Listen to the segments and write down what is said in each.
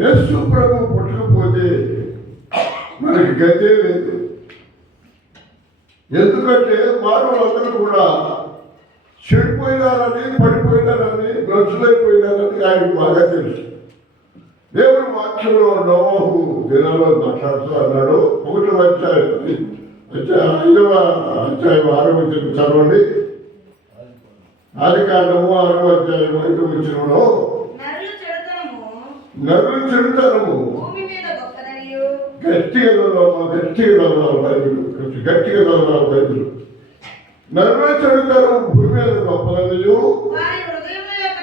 యేసు ప్రభు పుట్టకపోతే మనకి గతే లేదు. ఎందుకంటే మానవులందరూ కూడా చెడిపోయినారని, పడిపోయినారని, భ్రష్టులైపోయినారని ఆయనకు బాగా తెలుసు. దేవుడు వాక్యంలో నోవహు దినాల్లో మాట్లాడుతూ అన్నాడు. 1వ అధ్యాయం 5వ అధ్యాయం 6వ వచనం చదవండి. ఆదికాండము 6వ అధ్యాయం 5వ వచనంలో నరులు చెడుతనము గట్టిగా బైబిల్ నరుల చెడుతనము భూమి మీద గొప్పదనియు వారి హృదయం యొక్క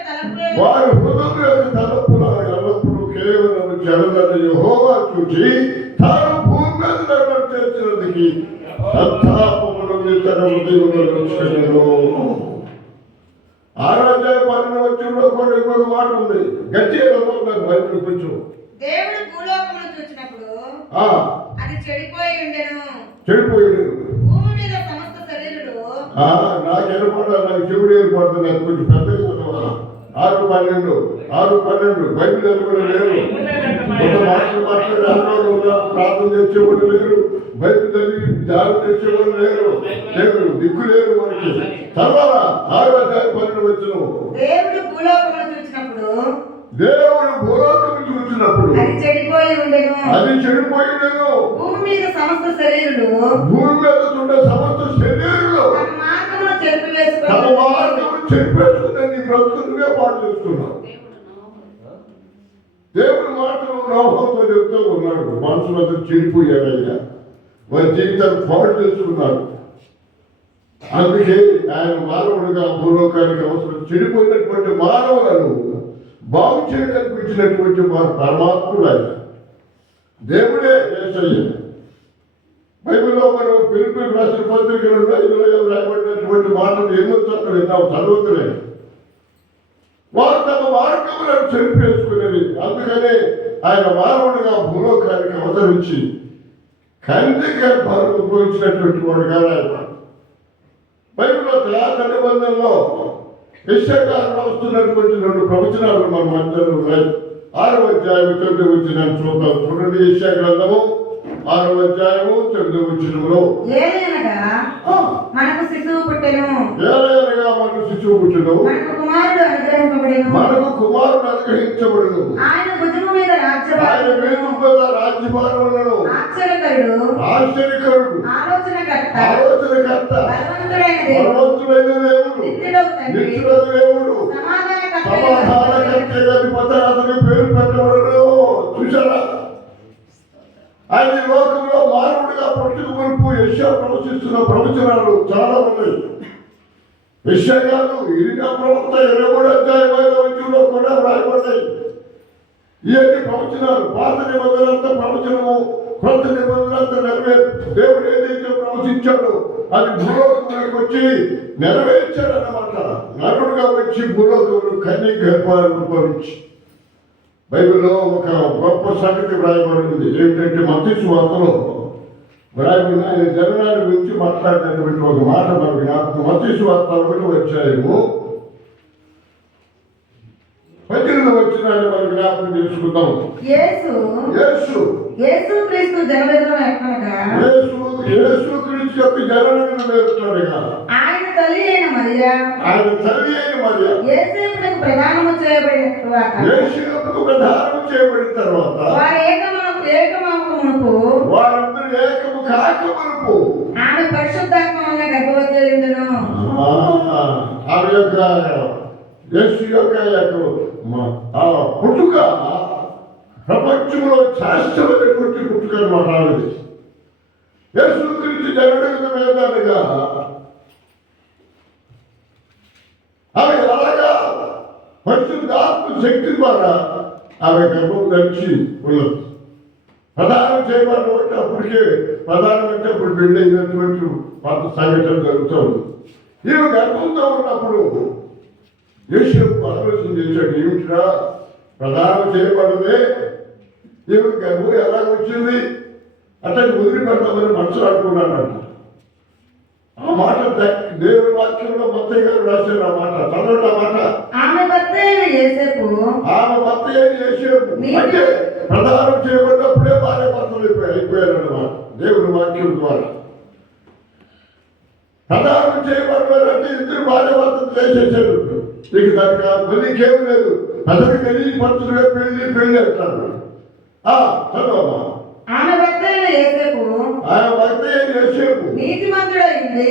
తలపుల ఎల్లప్పుడూ కేవలం చెడదని యెహోవా చూచి తాను భూమి మీద నరులను చేర్చినందుకు సంతాపమును తన హృదయంలో ఉంచుకొనెను. 6వ అధ్యాయం 12వ వచనంలో కూడా ఇంకొక మాట ఉంది. గట్టిగా నాకు బైబిల్ కొంచెం. దేవుడు భూలోకమును చూచినప్పుడు అది చెడిపోయి ఉండెను. భూమి మీద సమస్త శరీరులు నాకు చెవుడు ఏర్పడుతుంది. నాకు కొంచెం పెద్దగా 6:12 బైబిల్ కూడా లేరు. మాట్లాడే అన్నోళ్ళు ఉన్నారు. ప్రార్థన చేసేవాళ్ళు లేరు. బైబిల్ చదివి జాగ్రత్త చేసేవాళ్ళు లేరు. దిక్కు లేరు మనకి. తర్వాత 6వ అధ్యాయం 12వ వచనం. దేవుడు భూలోకమును చూచినప్పుడు అది చెడిపోయి ఉండెను. భూమి మీద సమస్త శరీరులు తమ మార్గమును చెరిపేసుకుని బ్రతుకునే పాటు చేస్తున్నావు. దేవుడు మాటలు నోహంతో చెప్తూ ఉన్నాడు. మనుషులందరూ చెడిపోయారయ్యా, వారి జీవితాన్ని పాటు చేసుకున్నారు. అందుకే ఆయన మానవుడిగా భూలోకానికి అవసరం. చెడిపోయినటువంటి మానవులను బాగు చేయడానికి ఇచ్చినటువంటి వారు పరమాత్ముడు ఆయన, దేవుడే యేసయ్య. బైబిల్లో మనం పిలుపులకు రాసిన పత్రికలు రాయబడినటువంటి మాటలు ఎన్నో చోట్ల విన్నాం, చదువుతున్నాయి. వారు తమ మార్గములను చెరిపేసుకునేది. అందుకనే ఆయన మానవుడిగా భూలోకానికి అవతరించి కంది గర్భాలను ఉపయోగించినటువంటి వాడు కాదు ఆయన. బైబిల్లో పాత నిబంధనలో యెషయా రాస్తున్నటువంటి 2 ప్రవచనాలు మన మధ్యలో ఉన్నాయి. 6వ అధ్యాయం 9వ వచనం చూద్దాం. చూడండి. యెషయా గ్రంథము 6వ అధ్యాయము 9వ వచనంలో మనకు శిశువు పుట్టెను, మనకు శిశువు పుట్టెను, మనకు కుమారుడు అనుగ్రహించబడెను, ఆయన భుజము మీద రాజ్యభారములను ఆశ్చర్యకరుడు, ఆలోచనకర్త, బలవంతుడైన దేవుడు, సమాధానకర్త అతని పేరు పెట్టబడను. చూసారా? ఆయన ఈ లోకంలో మానవుడిగా పుట్టుకు మునుపు యెషయా ప్రవచిస్తున్న ప్రవచనాలు చాలా ఉన్నాయి. యెషయా గారు ఇరిగా ప్రవక్త 23వ అధ్యాయం 5వ వచనంలో కూడా రాయబడ్డాయి. ఇవన్నీ ప్రవచనాలు. పాత నిబంధనంతా ప్రవచనము, కొత్త నిబంధనంతా నెరవేరు. దేవుడు ఏదైతే ప్రవచించాడో అది భూలోకంలోకి వచ్చి నెరవేర్చాడన్నమాట. నరుడుగా వచ్చి భూలోకంలో కన్నీ గర్భాలను ఉపయోగించి బైబిల్లో ఒక గొప్ప సంగతి వ్రాయబడింది. ఏమిటంటే మత్తయి సువార్తలో వ్రాయబడిన ఆయన జననాన్ని గురించి మాట్లాడినటువంటి ఒక మాట మనకు జ్ఞాపకం. మత్తయి సువార్త 1వ అధ్యాయము 18వ వచనాన్ని మనం జ్ఞాపకం చేసుకుందాం. యేసుక్రీస్తు యొక్క జననం వేరుతాడుగా ఆయన తల్లి అయిన మరియా యేసేపునకు ప్రదానము చేయబడిన తర్వాత వారందరూ ఏకము కాక మునుపు ఆమె పరిశుద్ధాత్మ వలన గర్భవతి అయ్యుండెను. ఆమె యొక్క యేసు యొక్క పుట్టుక ప్రపంచంలో శాస్త్రమైనటువంటి పుట్టుక అన్నమాట. ఆమెది యేసుక్రీస్తు జనన వేదాలుగా ఆమె అలాగా పరిశుద్ధాత్మ శక్తి ద్వారా ఆమె గర్భం ధరించి ఉన్నది. ప్రధానం చేయబడినటువంటి అప్పటికే ప్రధానం అంటే అప్పుడు పెళ్లి అయినటువంటి పాత సంఘటన జరుగుతూ ఉంది. ఈమె గర్భంతో ఉన్నప్పుడు యేసుకు ఆలోచన చేశాడు. ఏమిటిరా ప్రధానం చేయబడదే, ఈమె గర్భం ఎలా వచ్చింది అంటే వదిలిపెడతామని మనసు అనుకున్నాడంట. ఆ మాట దేవుని వాక్యంలో మత్తయ్య గారు రాశారు. ఆ మాట చదవండి. ఆ మాట ఆమె భర్త అయిన యోసేపు ఆమె భర్త ఏం చేసేపు అంటే ప్రధానం చేయబడినప్పుడే భార్య భర్తలు అయిపోయారు అన్నమాట. దేవుని వాక్యం ద్వారా ప్రధానం చేయబడ్డారంటే ఇద్దరు భార్య భర్తలు చేసేసారు. ఇక దానికి మళ్ళీకేం లేదు. ప్రజలకు తెలియపరచుగా పెళ్లి అంటారు. చదవమ్మా. ఆమె భర్త అయిన యోసేపు ఆయన భర్త ఏం చేసేపు నీతిమంతుడైంది.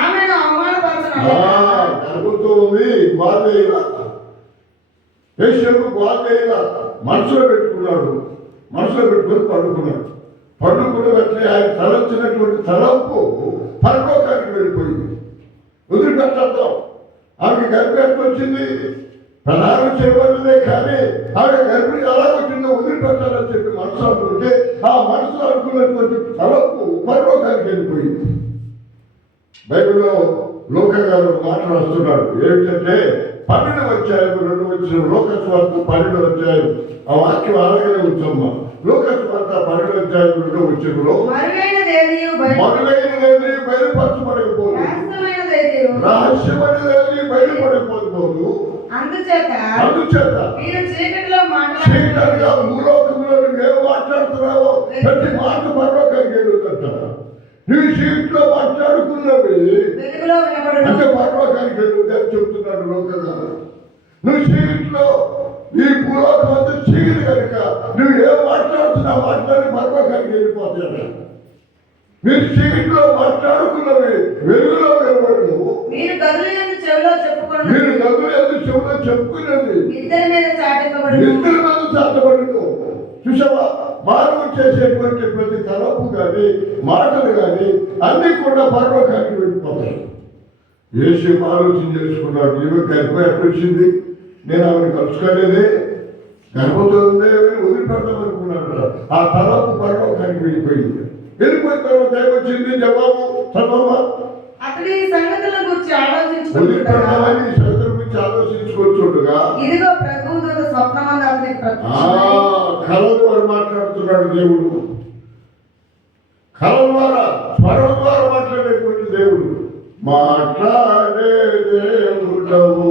ఆమెను అవమానపరచను. కలుగుతూ ఉంది. బాధేలా యేసేపు బాధేలా మనసులో పెట్టుకున్నాడు. మనసులో పెట్టుకుని పండుకున్న వెంటనే ఆయన తలంచినటువంటి తలంపు పరలోకానికి వెళ్ళిపోయింది. వదిలిపెట్టద్దాం. ఆమెకి గర్భం వచ్చింది. ప్రధానం చేయబడిందే కానీ ఆమె గర్భిణి ఎలా వచ్చిందో వదిలిపెట్టాలని చెప్పి మనసు అనుకుంటే ఆ మనసులో అనుకున్నటువంటి తలంపు పరలోకానికి వెళ్ళిపోయింది. బైబిల్లో లోక గారు మాట రాస్తున్నాడు. ఏమిటంటే 12వ అధ్యాయం 2వ వచనం, లోక సువార్త 12వ అధ్యాయం. ఆ వాక్యం అలాగే ఉంచమ్మా. లోక సువార్త 12వ అధ్యాయం 2వ వచనంలో మరుగైనదేది బయలుపరచబడకపోదు, రహస్యమైనదేది బయలుపడకపోదు. అందుచేత మీరు చీకటిలో చీకటిగా భూలోకంలో నువ్వేం మాట్లాడుతున్నావో ప్రతి మాట పరలోకానికి వెళ్ళుతుంట. నువ్వు చీకట్లో మాట్లాడుకున్నవి అంటే పరలోకానికి వెళ్ళుతారు చెప్తున్నాడు లోకంగా. నువ్వు చీకట్లో ఈ భూలోకం అంతా చీకటి కనుక నువ్వు ఏం మాట్లాడుతున్నావు మాట్లాడి పరలోకానికి వెళ్ళిపోతాడు. మీరు చీకట్లో మాట్లాడుకున్నవి వెలుగులో వెళ్ళబడదు. మీరు గదులు ఎందుకు చెవిలో చెప్పుకున్నది ఇద్దరి మీద చాటబడదు. చూసావా? మానవ చేసేటువంటి ప్రతి తలపు కానీ మాటలు కానీ అన్ని కూడా పరలోకానికి వెళ్ళిపోతాయి. యేసేపు ఆలోచన చేసుకున్నాడు. ఈమె గర్భం ఎక్కడొచ్చింది? నేను ఆమెను కలుసుకోలేదే, గర్భంతో ఉందే వదిలిపెడదాం అనుకున్నాడు. ఆ తలపు పరలోకానికి వెళ్ళిపోయింది. వెళ్ళిపోయిన తర్వాత ఏమొచ్చింది జవాబు? చదవమా. అతడు ఈ సంగతుల గురించి ఆలోచించుకోవచ్చుండగా ఇదిగో ప్రభువు దూత స్వప్నమందు అతనికి కళ ద్వారా మాట్లాడుతున్నాడు దేవుడు. కళ ద్వారా స్వరం ద్వారా మాట్లాడేటువంటి దేవుడు. మాట్లాడే దేవుడవు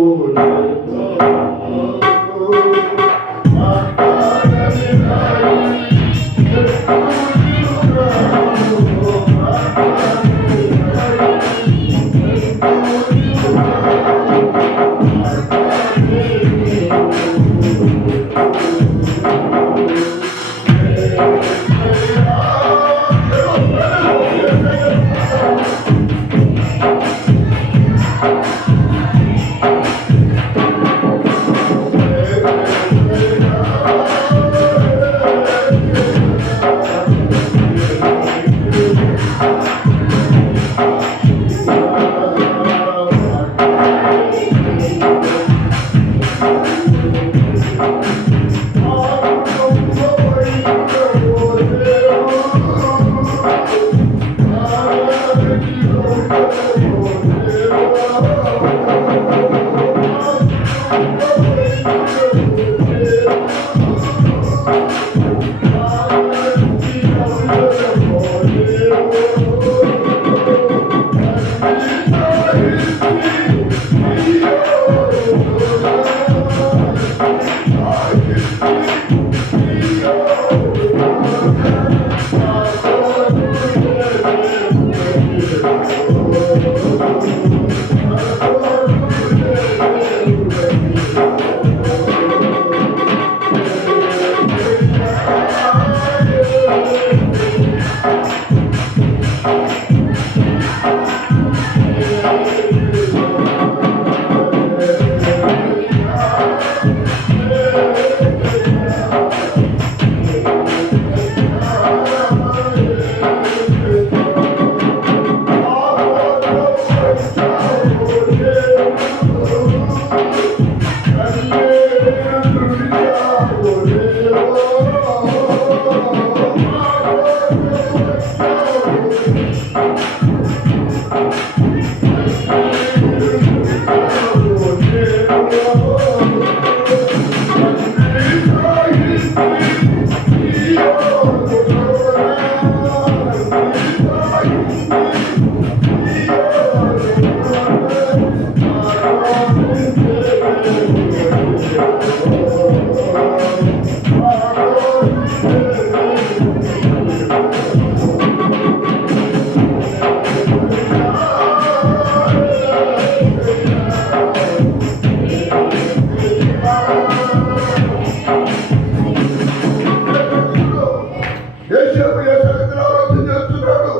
యేసేపు ఏ సంగతిని ఆలోచన చేస్తున్నాడు?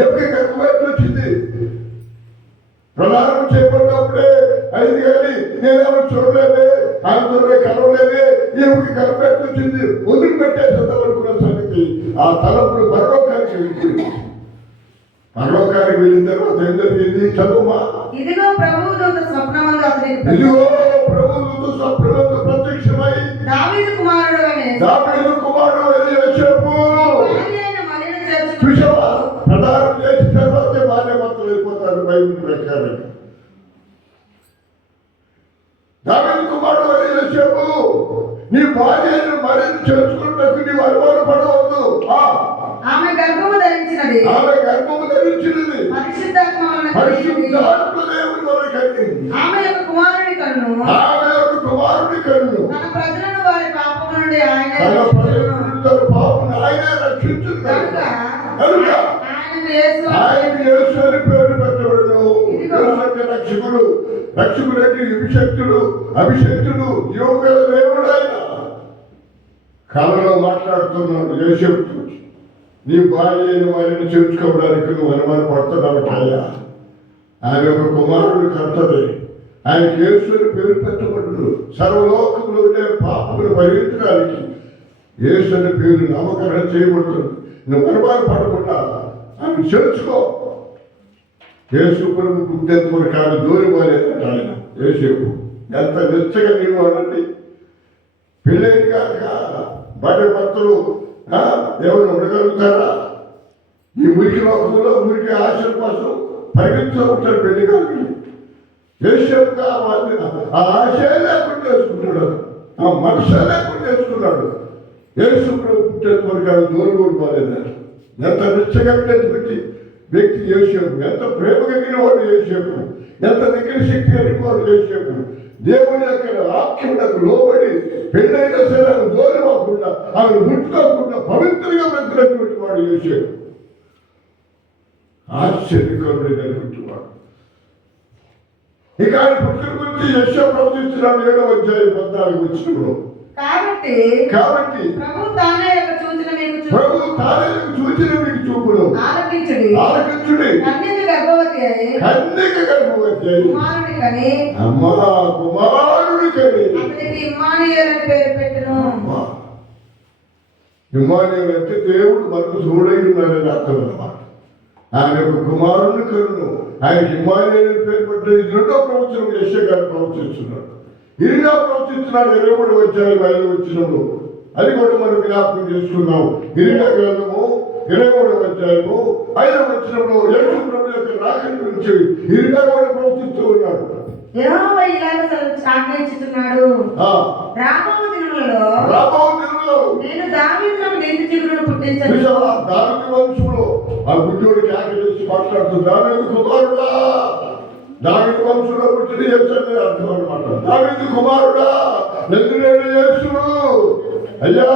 ఎవరికి కక్కువైపు వచ్చింది? ప్రధానం చేపట్టినప్పుడే అయింది కానీ నేనేమో చూడలేదే, ఆయనతోనే కలవలేదే, ఎవరికి కక్కువైపు వచ్చింది? వదిలిపెట్టేసేదనుకున్న సంగతి ఆ తలపులు పరలోకానికి వెళ్ళింది. పరలోకానికి వెళ్ళిన తర్వాత ఏం జరిగింది? చదువుమా. ఇదిగో ప్రభువు దూత స్వప్నమందు అతనికి ఇదిగో ప్రభువు స్వప్నమందు ప్రత్యక్షమై దావీదు కుమారుడు అని దావీదు కుమారుడు అని యేసేపు భార్యైన మరియను చేర్చుకుని చూసావా? ప్రధానం చేసిన తర్వాతే భార్యాభర్తలు అయిపోతారు బైబిల్ ప్రకారం. దావీదు కుమారుడు అని యేసేపు నీ భార్యను మరియను చేర్చుకున్నట్టు నీవు అనుమాన పడవద్దు. ఆమె గర్భము ధరించినది, ఆమె గర్భము ధరించినది పరిశుద్ధాత్మ వలన కలిగినది. పరిశుద్ధాత్మ దేవుని వలన కలిగింది. ఆమె యొక్క కుమారుని కన్ను ఆమె యొక్క కుమారుడి కన్ను తన ప్రజలను వారి పాపము నుండి ఆయన తన రక్షించును. ప్రజల పాపను ఆయనే రక్షించును కనుక కనుక ఆయనకు యేసు ఆయన యేసు అని పేరు పెట్టబడును. యేసు అంటే రక్షకుడు. రక్షకుడు అంటే అభిషక్తుడు. అభిషక్తుడు యోగల దేవుడు. ఆయన కళలో మాట్లాడుతున్నాడు యేసేపు. నీ భార్య అయిన వారిని చేర్చుకోవడానికి నువ్వు అనుమాన పడుతున్నావుటయ్యా. ఆయన ఒక కుమారుడు కర్తది. ఆయనకి యేసు అని పేరు పెట్టబడును. సర్వలోకంలో ఉండే పాపమును భరించడానికి యేసు అనే పేరు నామకరణం చేయబడుతుంది. నువ్వు అనుమాన పడకుండా ఆయన చేర్చుకో. యేసు ప్రభు పుట్టేందుకు కాదు దూరం పోలేదంట ఆయన. యేసేపు ఎంత నిశ్చగా నీవు అనండి. పెళ్ళైన కాక భార్య భర్తలు ఎవరు ఉండగలుగుతారా? ఈ మురికి లోకంలో మురికి ఆశల కోసం పరిగెత్తూ ఉంటారు పెళ్లి కాదు. యేసేపుగా ఆ ఆశ లేకుండా చేసుకుంటున్నాడు, ఆ మనసు లేకుండా చేసుకున్నాడు. యేసు ప్రభు పుట్టేందుకు కాదు దూరం కూడా పోలేదంట. ఎంత నిశ్చయమైనటువంటి వ్యక్తి యేసేపు, ఎంత ప్రేమ కలిగిన వాడు యేసేపు, ఎంత దగ్గర శక్తి కలిగిన వాడు యేసేపు. దేవుని యొక్క వాక్యములకు లోబడి పెళ్ళైనా సరే ఆమె దూరం అవ్వకుండా ఆమె ముట్టుకోకుండా పవిత్రంగా బ్రతికినటువంటి వాడు యేసేపు. ఆశ్చర్యకరుడైనటువంటి వాడు. ఇక ఆయన పుట్టుక గురించి యెషయా ప్రవచిస్తున్నాడు 7వ అధ్యాయం 14 వచనంలో. కాబట్టి ప్రభు తానే యొక్క సూచన మీకు ప్రభు తానే సూచన మీకు చూపును. ఆలకించుడి. కన్యక గర్భవతి అయి కుమారుని కని అమ్మా కుమారుని కని అతనికి ఇమ్మానుయేలు అని పేరు పెట్టెను. ఇమ్మానుయేలు అంటే దేవుడు మనకు తోడై ఉన్నాడని అర్థం అన్నమాట. ఆయన యొక్క కుమారుని కను. ఆయనకి ఇమ్మానుయేలు అని పేరు పెట్టిన ఇది 2వ ప్రవచనం యెషయా గారు ప్రవచిస్తున్నాడు. ఇరిగా ప్రవచిస్తున్నాడు 23వ అధ్యాయం 5వ వచనంలో. అది కూడా మనం జ్ఞాపకం చేసుకున్నాం. ఇరిగా గ్రంథము 23వ అధ్యాయము 5వ వచనంలో యేసు ప్రభు యొక్క రాకడ గురించి ఇరిగా కూడా ప్రవచిస్తూ ఉన్నాడు. యెహోవా ఇలాగ ఆజ్ఞాయించుచున్నాడు, రాబో దినములలో నేను దావీదునకు నీతి చిగురును పుట్టించను. దావీదు వంశంలో ఆ గుడ్డోడికి ఆకలిసి మాట్లాడుతూ దావీదు కుమారుడా, దావీదు వంశంలో పుట్టిన యేసు అర్థం అనమాట. దావీదు కుమారుడా, నజరేయుడు యేసు, అయ్యా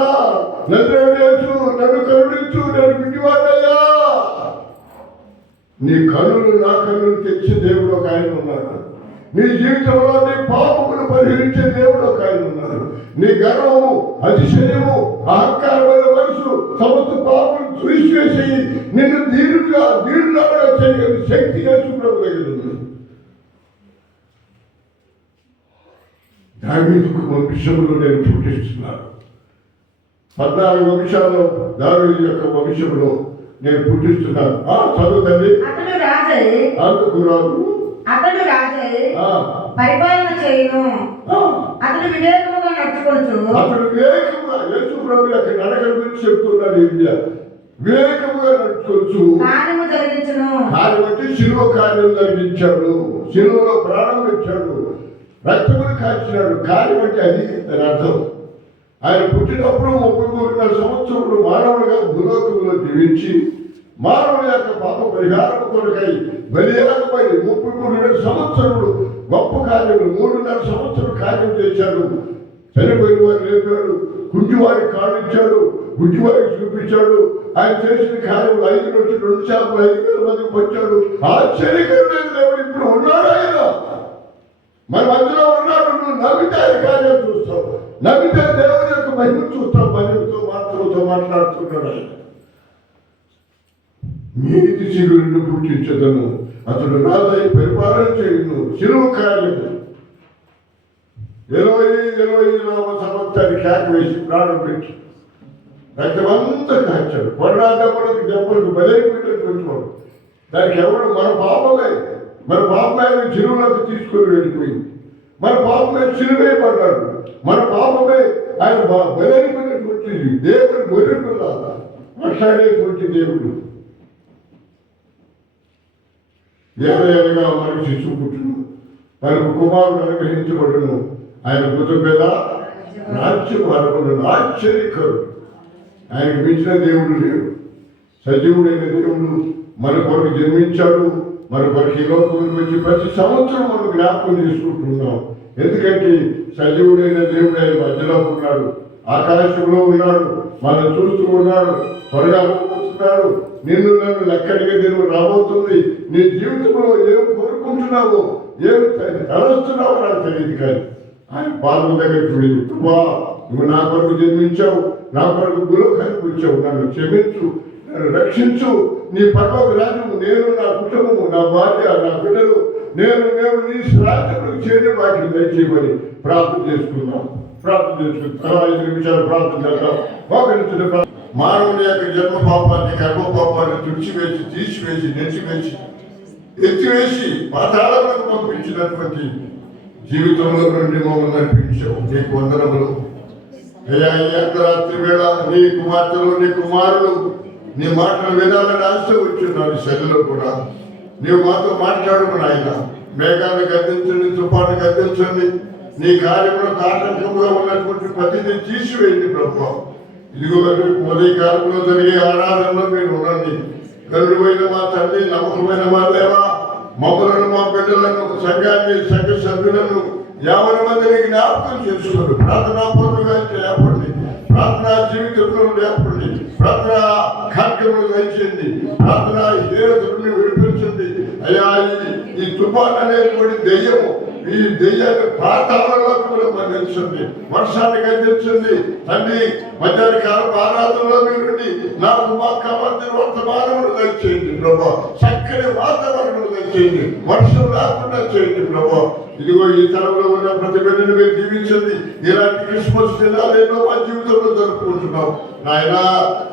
నజరేయుడు యేసు, నన్ను కరుణించు, నేను గుడ్డివాడయ్యా. నీ కన్నులు నా కన్నులు తెచ్చే దేవుడు ఒక ఆయన ఉన్నారు. నీ జీవితంలో నీ పాపమును పరిహరించే దేవుడు ఒక ఆయన ఉన్నారు. నీ గర్వము, అతిశయము, అహంకారమైన మనసు సమస్త పాపను తుడిచివేసి నిన్ను దీనుగా చేయగలిగిన శక్తి యేసు ప్రభు దగ్గర ఉంది. దావీదు వంశంలో నేను పుట్టిస్తున్నాను. 14 వంశాల్లో దావీదు యొక్క వంశంలో నేను పుట్టిస్తున్నాను. చదువుతండి. అతడు రాజై పరిపాలన చేయును. అతడు వివేకముగా నడుచుకోవచ్చు. అతడు వివేకముగా యేసు ప్రభు యొక్క నడకల గురించి చెప్తున్నాడు. వివేకముగా నడుచుకోవచ్చు. కార్యము జరిగించును. కార్యం అంటే శిలువ కార్యం జరిగించాడు. శిలువలో ప్రాణం పెట్టాడు, రక్తమును కాల్చినాడు. కార్యం అంటే అది దాని అర్థం. ఆయన పుట్టినప్పుడు 33 సంవత్సరములు మానవుడిగా భూలోకంలో జీవించి మానవుడి యొక్క పాప పరిహారం కొరకై బలియాగమై 33 సంవత్సరములు గొప్ప కార్యములు 3.5 సంవత్సరం కార్యం చేశాడు. చనిపోయిన వారు లేపాడు, కుంటివారికి కాళ్ళు ఇచ్చాడు, గుడ్డివారికి చూపించాడు. ఆయన చేసిన కార్యములు 5 నుంచి 2 చేపలు 5,000 మందికి పంచాడు. ఆశ్చర్యకరమైన దేవుడు ఇప్పుడు ఉన్నాడు. ఆయన మన మధ్యలో ఉన్నాడు. నువ్వు నమ్మితే ఆయన కార్యం చూస్తావు, నమ్మితే దేవుని యొక్క మహిమ చూస్తావు. మహిమతో మాత్రతో మాట్లాడుతున్నాడు ఆయన. నీతి చిగురును పుట్టించదను, అతడు రాజై పరిపాలన చేయును. శిలువ కార్యము ఎలోయి ఎలోయి నామ సమర్థాన్ని కేక వేసి ప్రాణం పెట్టి రక్తమంతా కాచాడు. కొరడా దెబ్బలకు బలైపోయినటువంటి వాడు. దానికి ఎవరు మన పాపమే చెరువులోకి తీసుకొని వెళ్ళిపోయింది. మన పాపమే చిరువేయబడ్డాడు. మన పాపమే ఆయన బలైపోయినటువంటి దేవుడు గొర్రెపిల్ల మాట్లాడేటువంటి దేవుడు. ఏదైనా మనకు శిశువు పుట్టును, మనకు కుమారుడు అనుగ్రహించబడును. ఆయన భుజం మీద రాజ్యం వరకును. ఆశ్చర్యకరుడు. ఆయనకు మించిన దేవుడు లేడు. సజీవుడైన దేవుడు మన కొరకు జన్మించాడు. మన కొరకు ఈ లోకంలోకి వచ్చి ప్రతి సంవత్సరం మనం జ్ఞాపకం చేసుకుంటున్నాం. ఎందుకంటే సజీవుడైన దేవుడు ఆయన మధ్యలో ఉన్నాడు, ఆకాశంలో ఉన్నాడు, మనం చూస్తూ ఉన్నాడు. త్వరగా రాబోతున్నాడు. నిన్ను నన్ను లెక్కడిగా దేవుడు రాబోతుంది. నీ జీవితంలో ఏం కోరుకుంటున్నావో, ఏం తలస్తున్నావో నాకు తెలియదు. కానీ ఆయన పాదం దగ్గరికి వెళ్ళి, నువ్వు నా కొరకు జన్మించావు, నా కొరకు భూలోకానికి వచ్చావు, నన్ను క్షమించు, నన్ను రక్షించు. నీ పరలోక రాజ్యము నేను, నా కుటుంబము, నా భార్య, నా పిల్లలు, నేను నీ రాజ్యంలోకి చేరిన వాటిని దయచేయమని ప్రార్థన చేసుకుందాం. 5 నిమిషాలు ప్రార్థన చేద్దాం. మోకరించిన మానవుని యొక్క జన్మ పాపాన్ని, కర్మ పాపాన్ని తుడిచివేసి, తీసివేసి, నెచ్చివేసి, ఎత్తివేసి పాతాళాలకు పంపించినటువంటి జీవితంలో నుండి మమ్మల్ని నడిపించావు. నీకు వందనములు అయ్యా. ఈ అర్ధరాత్రి వేళ నీ కుమార్తెలు, నీ కుమారులు నీ మాటలు వినాలని ఆశ వచ్చిన్నారు. శరీరంలో కూడా నీవు మాతో మాట్లాడము నాయన. మేఘాన్ని గద్దించండి, తుఫాను గద్దించండి. నీ కార్యములకు ఆటంకంగా ఉన్నటువంటి ప్రతిదీ తీసివేయండి ప్రభు. ఇదిగో ఉదయ కాలంలో జరిగే ఆరాధనలో మీరు ఉండండి. గరుడైన మా తండ్రి, నమ్మకమైన మా దేవా, మమ్మలను, మా బిడ్డలను, సంఘాన్ని, సంఘ సభ్యులను 50 మందిని జ్ఞాపకం చేసుకోండి. ప్రార్థనా పనులుగా లేపండి, ప్రార్థనా జీవితంలో లేపండి, ప్రార్థనా కార్యక్రమాలు దయచేయండి, ప్రార్థనా హీరతుల్ని విడిపించండి. అయ్యా, ఈ తుఫాన్ అనేటువంటి దెయ్యము, ఈ దెయ్యాన్ని పాతాళలోకంలో బంధించండి, వర్షాన్ని గద్దించండి. తండ్రి, మధ్యాహ్న కాలం ఆరాధనలో మీరు నాకు మా కావాల్సిన వర్తమానములు దయచేయండి ప్రభా. చక్కని వాతావరణం దయచేయండి, వర్షం రాకుండా చేయండి ప్రభా. ఇదిగో ఈ తరంలో ఉన్న ప్రతి బిడ్డను మీరు దీవించండి. ఇలాంటి క్రిస్మస్ దినాలు ఎన్నో మా జీవితంలో జరుపుకుంటున్నాం నాయన.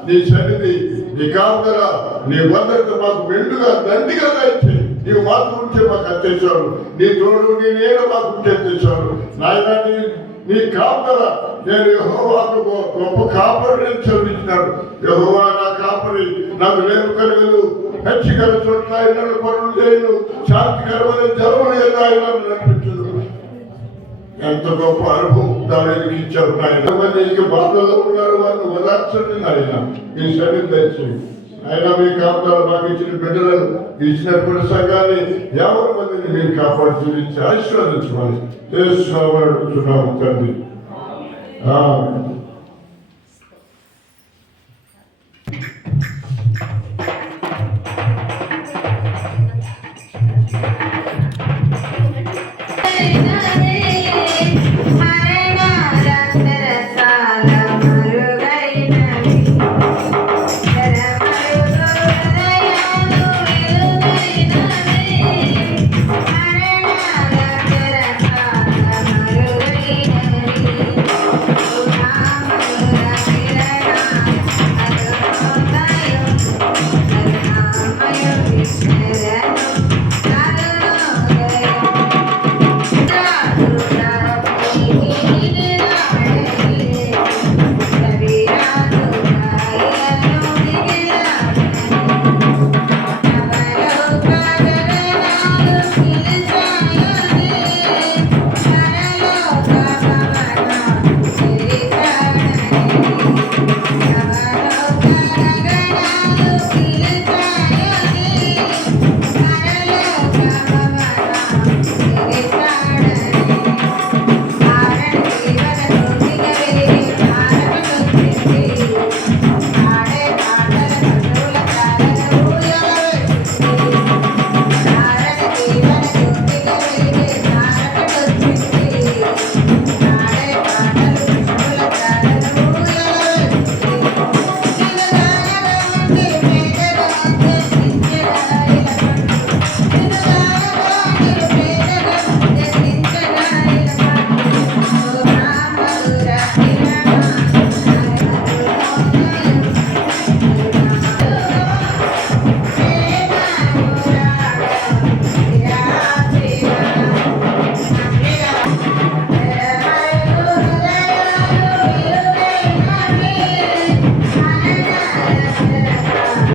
నీ సన్నిధి, నీ కాపుదల, నీ భద్రత మాకు మెండుగా దండిగా దయచేయండి. నీవు మాకు ఉంటే మాకు అంతేశాడు, నీ తోడు, నీ నీడ మాకు ఉంటే అంతేశాడు నాయన. నీ కాపుదల, నేను యెహోవాకు గొప్ప కాపరిని చదివించినాడు. యెహోవా నా కాపరి, నాకు లేవు కలుగులు, హెచ్చగల చోట్ల ఆయన పనులు చేయను, శాంతికరమైన జలములు ఆయన నడిపించదు. ఎంత గొప్ప అనుభవం దానికి ఇచ్చారు నాయన. మంది ఇంకా బాధలో ఉన్నారు, వారిని వదార్చండి నాయన. మీ సన్నిధి దయచేయండి ఆయన. మీ కాపుదల మాకు ఇచ్చిన బిడ్డలను, ఇచ్చినటువంటి సంఘాన్ని 50 మందిని మీరు కాపాడు చూపించి ఆశీర్వదించమని చేస్తున్నాము తండ్రి.